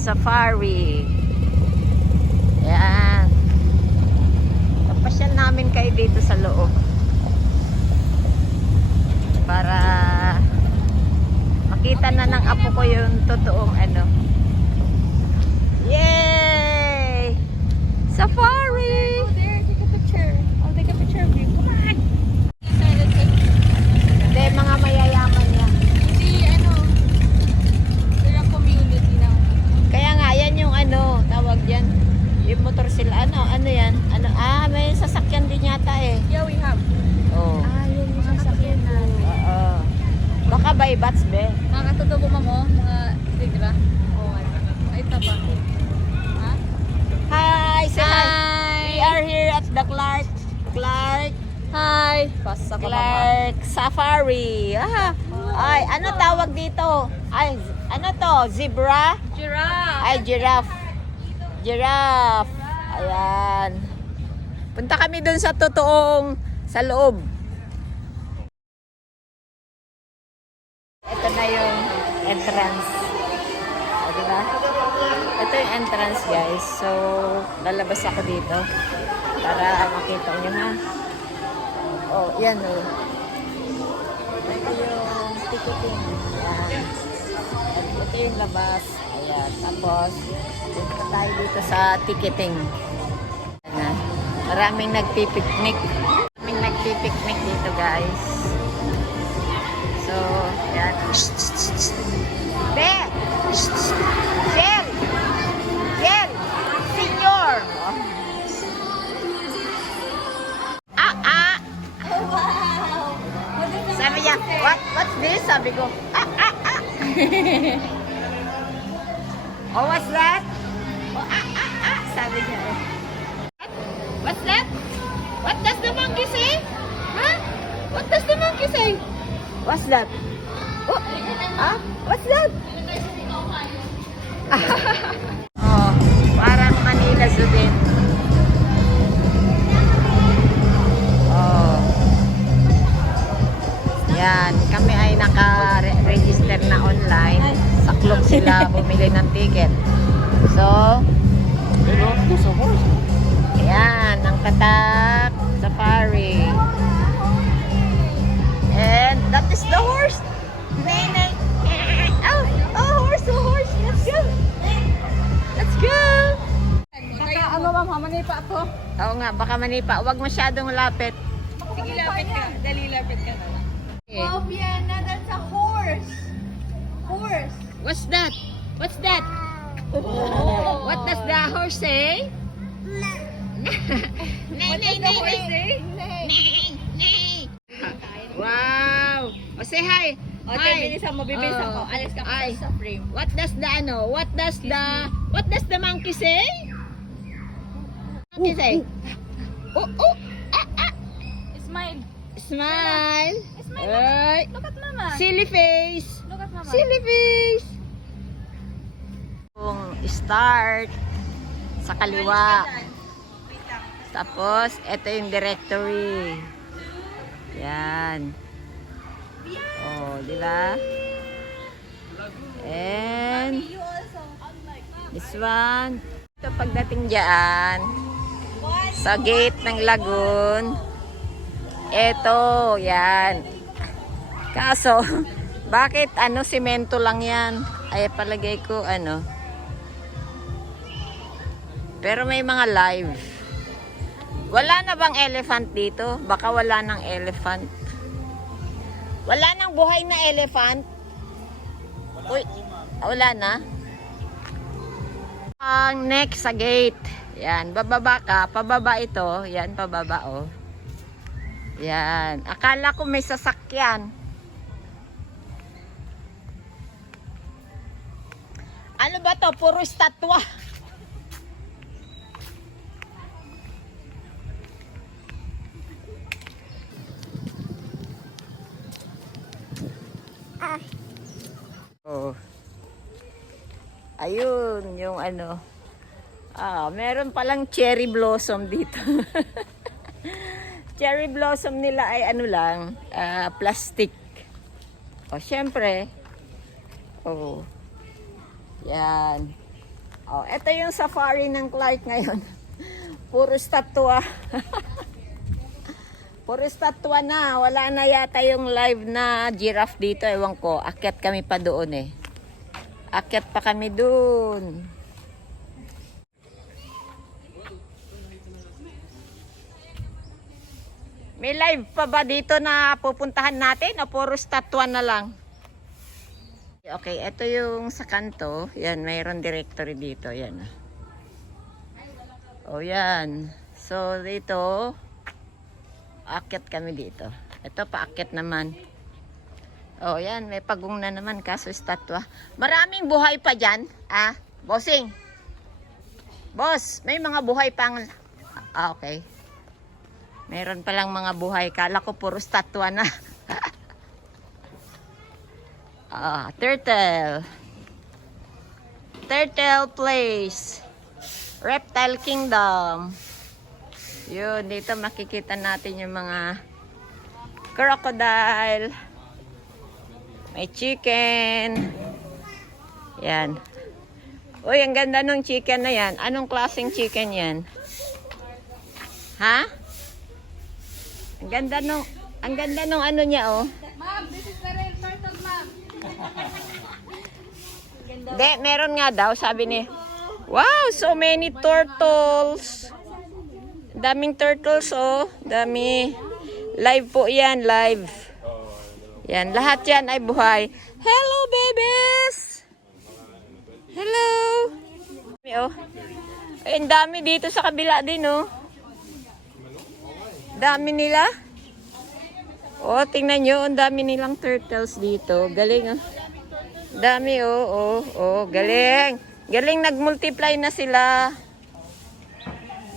Safari. Yan. Papasyal namin kayo dito sa loob. Para makita na ng apo ko yung totoong ano. Yay! Safari! Go there, take a picture. I'll take a picture of you. Come on! Hindi, mga mayayaman yan. Hindi, ano, they're a community now. Kaya nga, yan yung ano, tawag yan. Yung motor sila, ano yan? May sasakyan din yata eh. Yeah, we have. Oh. Yun yung sasakyan natin. Oo. Baka by bats be. Mga katutubo mo, mga tigra. Oo, mga itaba. Ha? Hi, say hi. Hi! We are here at the Clark Hi! Pasa ka Safari. Ay, ano tawag dito? Ay, ano to? Zebra? Giraffe! Ay, giraffe. Giraffe. Ayan. Punta kami dun sa totoong sa loob. Ito na yung entrance. O, diba? Ito yung entrance, guys. So, lalabas ako dito para makita nyo, ha? Oh, yan, oh. Ito yung ticketing. Ayan. At ito yung labas. Ayan. Tapos, punta tayo dito sa ticketing. Ayan. Maraming nagpipiknik. Maraming nagpipiknik dito, guys. So, ayan. Be! Shell! Shell! Senior! Sabi niya, what's this? Sabi ko, Oh, what's that? Oh, sabi niya. What's that? What does the monkey say? Huh? What does the monkey say? What's that? Oh, what's that? Oh, parang Manila Zoo din. Oh. Yan, kami ay naka-register na online. Saklog sila bumili ng ticket. So, ayan, ang Tatak Safari. And that is the horse. Nay. Oh, horse. Let's go. Let's go. Baka ano ba, manipa ako? Oo nga, baka manipa. Huwag masyadong lapit. Sige, lapit ka. Dali, lapit ka na lang. Okay. Oh, Vienna, that's a horse. Horse. What's that? What's that? Oh. What does the horse say? What does the horse say? Wow! O say hi. O, bilisan mo, bibilisan ko. Alis ka pa Ay. sa frame. What does the monkey say? Monkey say? Oh. Smile. Smile. Smile. Ay. Look at mama. Silly face. Look at mama. Silly face. Kung start sa kaliwa. Wait lang. Tapos, ito yung directory. Yan. Oh, di ba? And You also. this one. Ito pagdating diyan sa gate ng lagoon. Ito, yan. Kaso, bakit semento lang yan? Ay, palagay ko Pero may mga live. Wala na bang elephant dito? Baka wala ng elephant. Wala nang buhay na elephant? Uy, wala na? Ang next sa gate. Yan, bababa ka. Pababa ito. Yan, pababa oh. Yan. Akala ko may sasakyan. Ano ba to? Puro estatwa. Oh. Ayun, yung meron palang cherry blossom dito. Cherry blossom nila ay plastic. O, syempre. Oh. Yan. Oh, ito yung safari ng Clark ngayon. Puro statwa. Puro statwa na. Wala na yata yung live na giraffe dito. Ewan ko. Akyat kami pa doon eh. Akyat pa kami doon. May live pa ba dito na pupuntahan natin o puro statwa na lang? Okay, ito yung sa kanto. Yan, mayroon directory dito. Yan. O yan. So, dito, aakyat kami dito. Ito, paakyat naman. O yan, may pagong na naman kaso statwa. Maraming buhay pa dyan. Ah, bossing. Boss, may mga buhay pang... Ah, okay. Meron palang mga buhay. Kala ko puro statwa na. Turtle. Turtle Place. Reptile Kingdom. Yun, dito makikita natin yung mga crocodile. May chicken. Yan. Uy, ang ganda ng chicken na yan. Anong klaseng chicken yan? Ha? Ang ganda nung ano niya, oh. Ma'am, this is the real turtle, ma'am. Hindi, meron nga daw, sabi ni. Wow, so many turtles. Daming turtles, oh. Dami. Live po yan, live. Yan, lahat yan ay buhay. Hello, babies! Hello! Oh. Ay, ang dami dito sa kabila din, oh. Dami nila. Oh, tingnan nyo, ang dami nilang turtles dito. Galing, oh. Dami, oh, galing. Galing, nag-multiply na sila.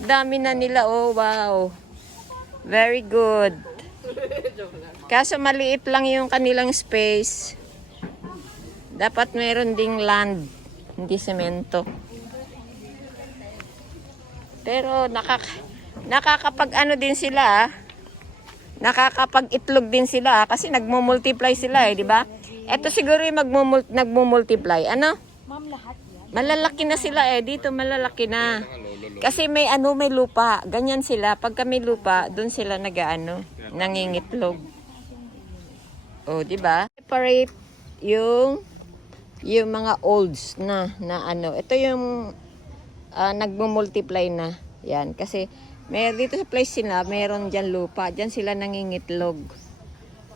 Dami na nila, oh, wow. Very good. Kaso maliit lang yung kanilang space. Dapat meron ding land, hindi semento. Pero nakakapag ano din sila, nakakapag-itlog din sila kasi nagmo-multiply sila eh, di ba? Ito siguro yung nagmo-multiply. Ano? Ma'am, lahat yan. Malalaki na sila eh. Dito malalaki na. Kasi may lupa. Ganyan sila. Pagka may lupa, doon sila nangingitlog. Oh, di ba? Separate yung mga olds na ano. Ito yung nagmo-multiply na. Yan. Kasi may dito sa place sila, meron diyan lupa. Diyan sila nangingitlog.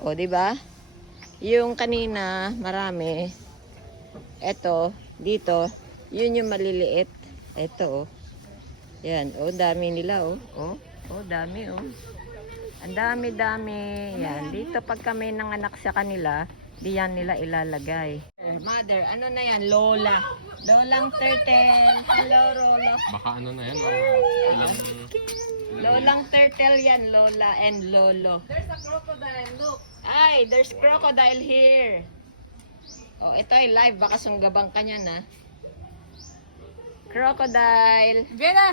Oh, di ba? Yung kanina, marami. Ito, dito, yun yung maliliit. Ito, oh. Yan, oh, dami nila, oh. Oh, dami, oh. Ang dami-dami. Yan, dito pag kami nanganak sa kanila, diyan nila ilalagay. Mother, ano na yan? Lola. Lolang turtle. Hello, Rolo. Baka ano na yan, ilang... Lolang turtle yan, Lola and Lolo. There's a crocodile, look. Ay, there's crocodile here. Oh, ito ay live. Baka sunggabang ka niyan, ha? Crocodile. Vienna!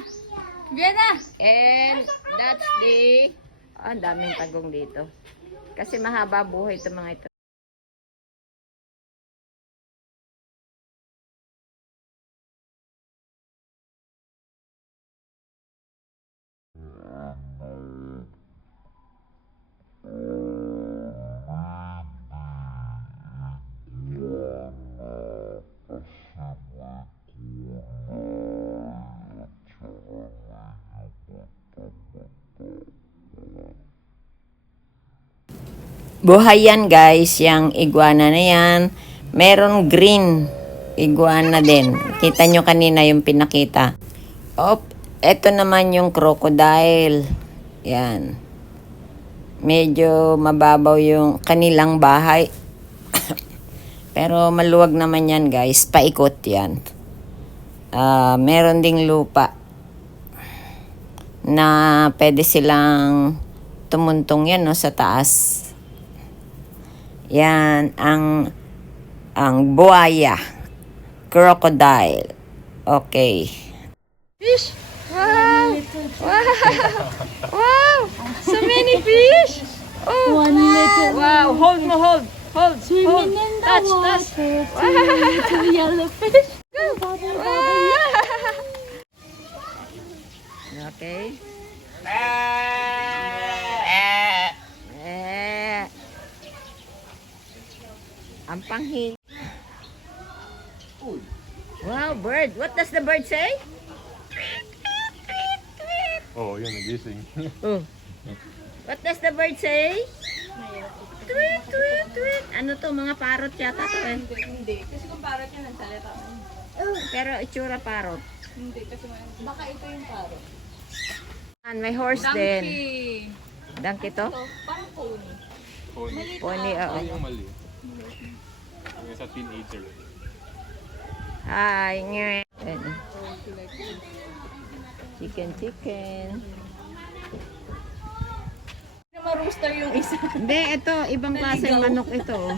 Vienna! And that's the... Oh, ang daming tagong dito. Kasi mahaba buhay ito mga ito. Buhay yan guys, yung iguana na yan. Meron green iguana din. Kita nyo kanina yung pinakita. Eto naman yung crocodile. Yan. Medyo mababaw yung kanilang bahay. Pero maluwag naman yan guys. Paikot yan. Meron ding lupa na pwede silang tumuntong yan, no, sa taas. Yan ang buhaya, crocodile. Okay. Fish. Wow. Wow. Wow. So many fish. Oh. One little Wow. Hold. swimming in the Touch. water. Two little yellow fish. Wow. Wow, bird. What does the bird say? Oh, yun, nagising. Oh. What does the bird say? Tweet, tweet, tweet. Ano to? Mga parrot yata to eh. Hindi. Kasi kung parrot yan, nagsalita. Pero itsura parrot. Hindi. Kasi baka ito yung parrot. And may horse din. Donkey. Donkey to? Ito, parang pony. Pony. Pony, oo. Yung mali. Yung isa teenager. Hi, nga. Chicken, chicken. Ma-rooster yung isa. Hindi, ito. Ibang klaseng manok ito. Oh.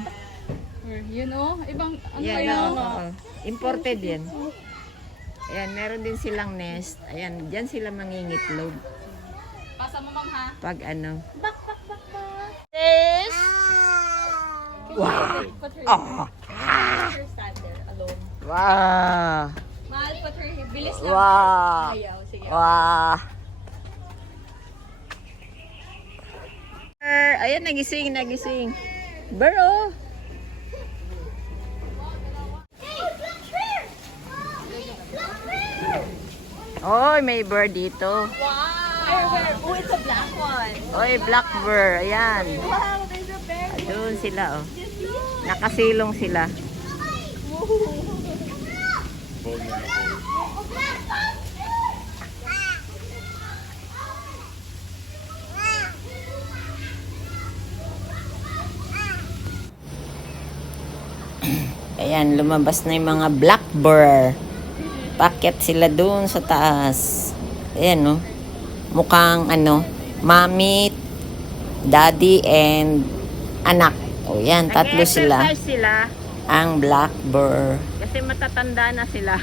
Yun o. Ibang, ano Yan, kaya? oo. Imported yan. Ayan, meron din silang nest. Ayan, dyan sila mangingitlog. Pasa mo, ma'am, ha? Pag ano. Bak, bak, bak, bak. This. Wow. Put her, Oh. put her stand there alone. Wow. Mahal, put her here. Bilis lang. Wow. Ayaw, sige. Wow. Ayan, nagising, nagising. Bro. Oy, may bird dito. Wow! Oh, it's a black one. Oy, black bird. Ayan. Wow, there's a bear. Doon sila, oh. Nakasilong sila. Ball na ball. Ayan, lumabas na yung mga blackbird. Paket sila doon sa taas. Ayan, no? Mukhang, ano, mommy, daddy, and anak. O, yan, tatlo sila. Sila. Ang blackbird. Kasi matatanda na sila.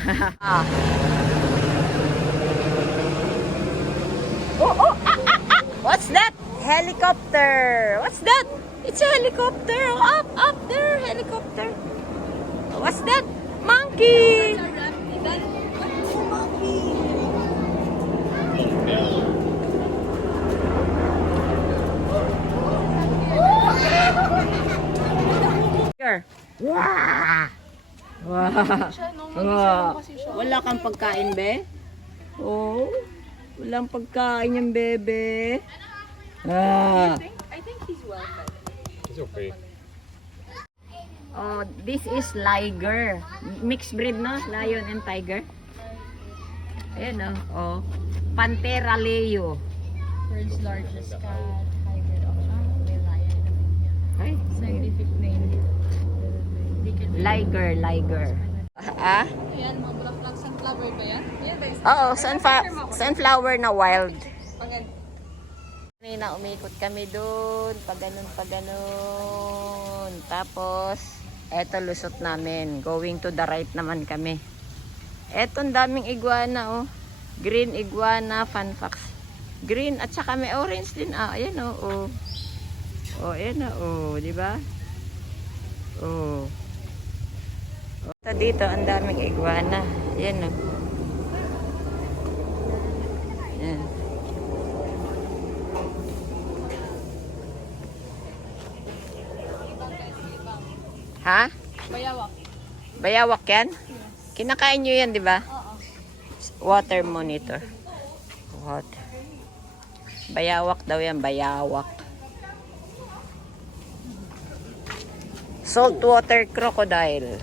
What's that? Helicopter. What's that? It's a helicopter. Up there, helicopter. What's that? Monkey. Here. Wow. Wow. Wala kang pagkain, be? Oh. Walang pagkain yung bebe. Ah. I think he's well fed. It's okay. Oh, this is liger. Mixed breed, no? Lion and tiger. Ayan, oh. Pantera leo. World's largest cat, hybrid of lion. Ay, Scientific name. liger. Ah? Ayan, mga bulaklak sunflower ba yan? Yan ba yung Oo, sunflower na wild. Pag- Kanina umikot kami doon, pag ganun. Tapos, eto lusot namin. Going to the right naman kami. Eto, ang daming iguana, oh. Green iguana, Fanfax. Green, at saka may orange din, ah. Ayan, oh. Oh, ayan, oh. Di ba? Oh. Dito, ang daming iguana. Ayan, oh. Ayan. Ha? Bayawak. Bayawak yan? Kinakain nyo yan, di ba? Oo. Water monitor. Water. Bayawak daw yan, bayawak. Saltwater crocodile.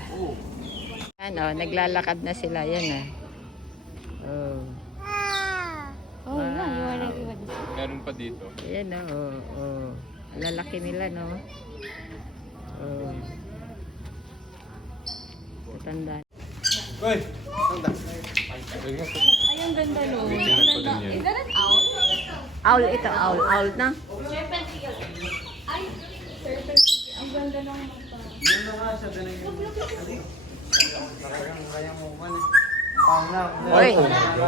Yan, oh, naglalakad na sila. Yan, oh. Oh, wow. Meron pa dito. Yan, oh. Lalaki nila, no? Oh. Matanda. Uy! Tanda. Ay, ang ganda no. Original pa din yan. Is that an owl? Owl ito, owl. Owl na. Serpent eagle. Ay, serpent eagle. Ang ganda ng mata. Uy,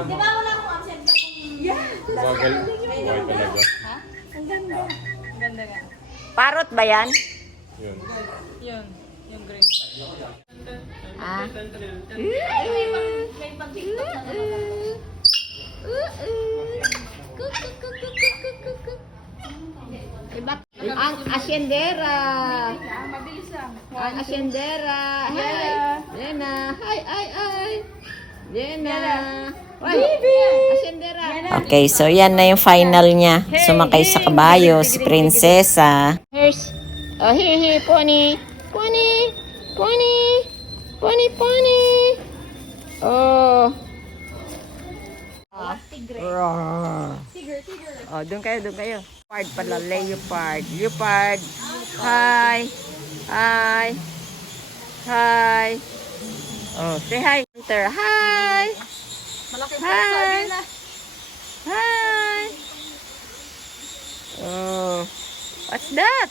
Di ba wala akong absent ka kung... Yeah! Bagal. Buhay talaga. Ha? Ang ganda. Ang ganda nga. parrot ba yan? Yun. Yun. Yung green. Ah. May pag-tiktok na Iba, ang asyendera. Mabilis lang. Ang asyendera. Hi. Lena. Hi, Jena. Bibi. Asyendera. Okay, so yan na yung final niya. Sumakay sa kabayo, si Prinsesa. Here's, here, pony. Pony. Pony. Pony, pony. Oh. Oh, doon kayo. Leopard pala, leopard. Leopard. Hi. Hi. Hi. Oh, say hi, Hunter. Hi. Malaki Hi. Hi. Oh, what's that?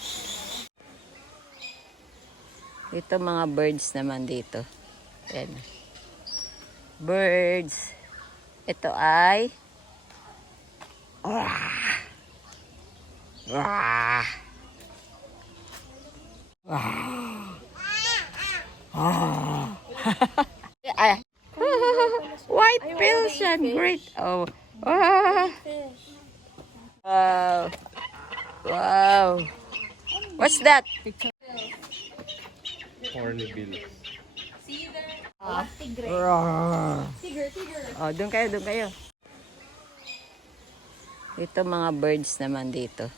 Ito mga birds naman dito. Ayan. Birds. Ito ay white Persian. Great. Oh. Wow. Wow. What's that? Hornbill. Oh, doon kayo. Ito mga birds naman dito.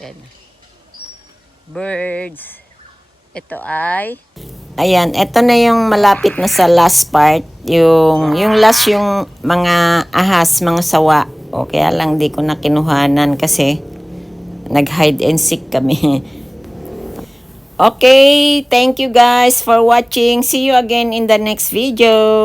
Ayan. Birds. Ito ay Ayan, eto na yung malapit na sa last part. Yung last yung mga ahas, mga sawa. O kaya lang di ko na kinuhanan kasi nag-hide and seek kami. Okay, thank you guys for watching. See you again in the next video.